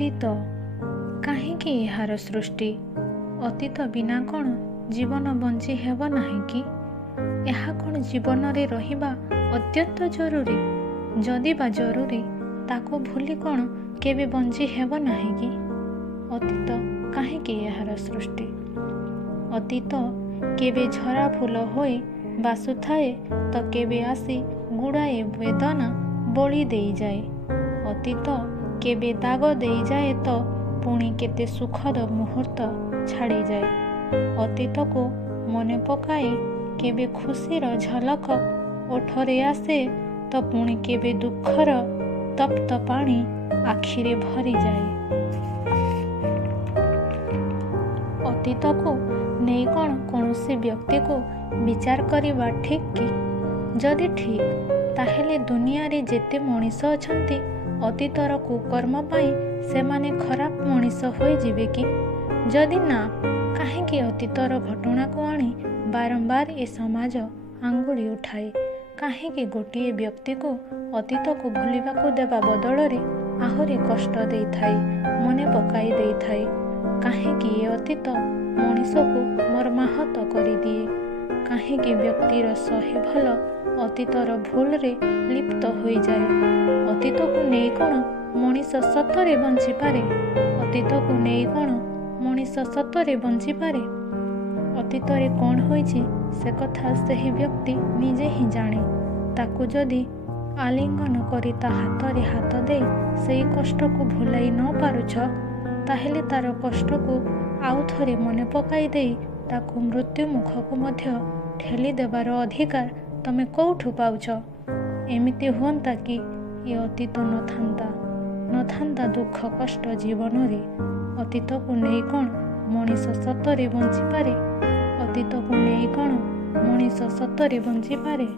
ଅତୀତ କାହିଁକି ଏହାର ସୃଷ୍ଟି? ଅତୀତ ବିନା କ'ଣ ଜୀବନ ବଞ୍ଚି ହେବ ନାହିଁ କି? ଏହା କ'ଣ ଜୀବନରେ ରହିବା ଅତ୍ୟନ୍ତ ଜରୁରୀ? ଯଦି ବା ଜରୁରୀ, ତାକୁ ଭୁଲି କ'ଣ କେବେ ବଞ୍ଚି ହେବ ନାହିଁ କି? ଅତୀତ କାହିଁକି ଏହାର ସୃଷ୍ଟି? ଅତୀତ କେବେ ଝରା ଫୁଲ ହୋଇ ବାସୁଥାଏ ତ କେବେ ଆସି ଗୁଡ଼ାଏ ବେଦନା ବୋଳି ଦେଇଯାଏ। ଅତୀତ କେବେ ଦାଗ ଦେଇଯାଏ ତ ପୁଣି କେତେ ସୁଖଦ ମୁହୂର୍ତ୍ତ ଛାଡ଼ିଯାଏ। ଅତୀତକୁ ମନେ ପକାଇ କେବେ ଖୁସିର ଝଲକ ଓଠରେ ଆସେ ତ ପୁଣି କେବେ ଦୁଃଖର ତପ୍ତ ପାଣି ଆଖିରେ ଭରିଯାଏ। ଅତୀତକୁ ନେଇ କ'ଣ କୌଣସି ବ୍ୟକ୍ତିକୁ ବିଚାର କରିବା ଠିକ୍ କି? ଯଦି ଠିକ୍, ତାହେଲେ ଦୁନିଆରେ ଯେତେ ମଣିଷ ଅଛନ୍ତି ଅତୀତର କୁକର୍ମ ପାଇଁ ସେମାନେ ଖରାପ ମଣିଷ ହୋଇଯିବେ କି? ଯଦି ନା, କାହିଁକି ଅତୀତର ଘଟଣାକୁ ଆଣି ବାରମ୍ବାର ଏ ସମାଜ ଆଙ୍ଗୁଳି ଉଠାଏ? କାହିଁକି ଗୋଟିଏ ବ୍ୟକ୍ତିକୁ ଅତୀତକୁ ଭୁଲିବାକୁ ଦେବା ବଦଳରେ ଆହୁରି କଷ୍ଟ ଦେଇଥାଏ, ମନେ ପକାଇ ଦେଇଥାଏ? କାହିଁକି ଏ ଅତୀତ ମଣିଷକୁ ମର୍ମାହତ କରିଦିଏ? କାହିଁକି ବ୍ୟକ୍ତିର ଶହେ ଭଲ ଅତୀତର ଭୁଲରେ ଲିପ୍ତ ହୋଇଯାଏ? ଅତୀତକୁ ନେଇ କ'ଣ ମଣିଷ ସତରେ ବଞ୍ଚିପାରେ? ଅତୀତକୁ ନେଇ କ'ଣ ମଣିଷ ସତରେ ବଞ୍ଚିପାରେ? ଅତୀତରେ କ'ଣ ହୋଇଛି ସେ କଥା ସେହି ବ୍ୟକ୍ତି ନିଜେ ହିଁ ଜାଣେ। ତାକୁ ଯଦି ଆଲିଙ୍ଗନ କରି ତା ହାତରେ ହାତ ଦେଇ ସେଇ କଷ୍ଟକୁ ଭୁଲାଇ ନ ପାରୁଛ, ତାହେଲେ ତାର କଷ୍ଟକୁ ଆଉ ଥରେ ମନେ ପକାଇ ଦେଇ ତାକୁ ମୃତ୍ୟୁ ମୁଖକୁ ମଧ୍ୟ ଠେଲି ଦେବାର ଅଧିକାର ତମେ କେଉଁଠୁ ପାଉଛ? ଏମିତି ହୁଅନ୍ତା କି ଏ ଅତୀତ ନଥାନ୍ତା ଦୁଃଖ କଷ୍ଟ ଜୀବନରେ? ଅତୀତକୁ ନେଇ କ'ଣ ମଣିଷ ସତରେ ବଞ୍ଚିପାରେ? ଅତୀତକୁ ନେଇ କ'ଣ ମଣିଷ ସତରେ ବଞ୍ଚିପାରେ?